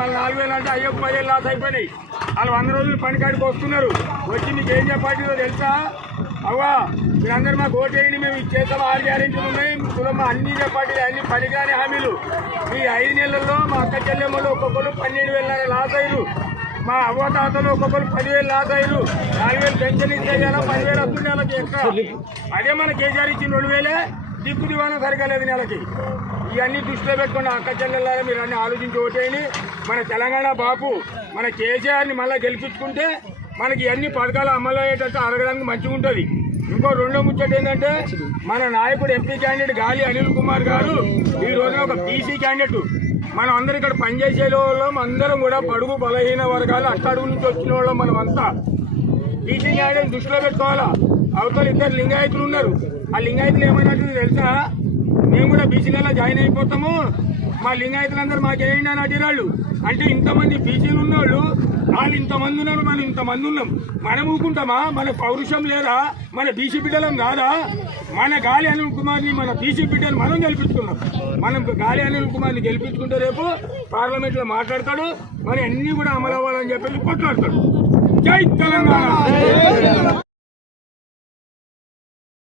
మళ్ళీ 4,000 అంటే అయ్యో 10,000 లాస్ అయిపోయినాయి. వాళ్ళు 100 రోజులు పనికాడికి వస్తున్నారు. వచ్చి మీకు ఏం చెప్పాల్సిందో తెలుసా? అవ్వా మీరందరూ మాకు ఓటేయండి, మేము ఇచ్చేస్తాం, 6 గ్యారెంటీలు ఉన్నాయి, కులమ్మ అన్ని చెప్పాలి, అన్ని పనిగానే హామీలు. ఈ 5 నెలల్లో మా అక్క చెల్లెమ్మలు ఒక్కొక్కరు 12,000 లాస్ అయ్యారు. మా అవ్వ తాతలు ఒక్కొక్కరు 10,000 లాస్ అయ్యారు. 4,000 పెన్షన్ ఇస్తే 10,000 వస్తుంది నెలకి ఎక్స్ట్రా. అదే మన కేసీఆర్ ఇచ్చిన 2,000 దిక్కు దివానా సరిగా లేదు నెలకి. ఇవన్నీ దృష్టిలో పెట్టుకున్న అక్క చెల్లెళ్ళారా మీరు అన్ని ఆలోచించి ఓటేయండి. మన తెలంగాణ బాపు మన కేసీఆర్ని మళ్ళీ గెలిపించుకుంటే మనకి ఇవన్నీ పథకాలు అమలు అయ్యేటట్టు అడగడానికి మంచిగా ఉంటుంది. ఇంకో రెండో ముచ్చట ఏంటంటే మన నాయకుడు ఎంపీ క్యాండిడేట్ గాలి అనిల్ కుమార్ గారు ఈ రోజున ఒక బీసీ క్యాండిడేట్. మనం అందరం ఇక్కడ పనిచేసే వాళ్ళం అందరం కూడా బడుగు బలహీన వర్గాలు అట్టడుగు నుంచి వచ్చిన వాళ్ళం. మనం అంతా బీసీ క్యాండిడేట్ దృష్టిలో పెట్టుకోవాలా. అవతల 2 లింగాయతులు ఉన్నారు. ఆ లింగాయతులు ఏమైనట్టు తెలుసా? మేము కూడా బీసీలలో జాయిన్ అయిపోతాము, మా లింగాయతులందరూ మాకేంటి అని అడిగాళ్ళు. అంటే ఇంతమంది బీసీలు ఉన్నోళ్ళు వాళ్ళు ఇంతమంది ఉన్నారు, మనం ఇంతమంది ఉన్నాం. మనం ఊరుకుంటామా? మన పౌరుషం లేదా? మన బీసీ బిడ్డలం కాదా? మన గాలి అనిల్ కుమార్ని మన బీసీ బిడ్డను మనం గెలిపించుకున్నాం. మనం గాలి అనిల్ కుమార్ని గెలిపించుకుంటే రేపు పార్లమెంట్లో మాట్లాడతాడు, మరి అన్నీ కూడా అమలు అవ్వాలని చెప్పి కొట్లాడతాడు. జై తెలంగాణ.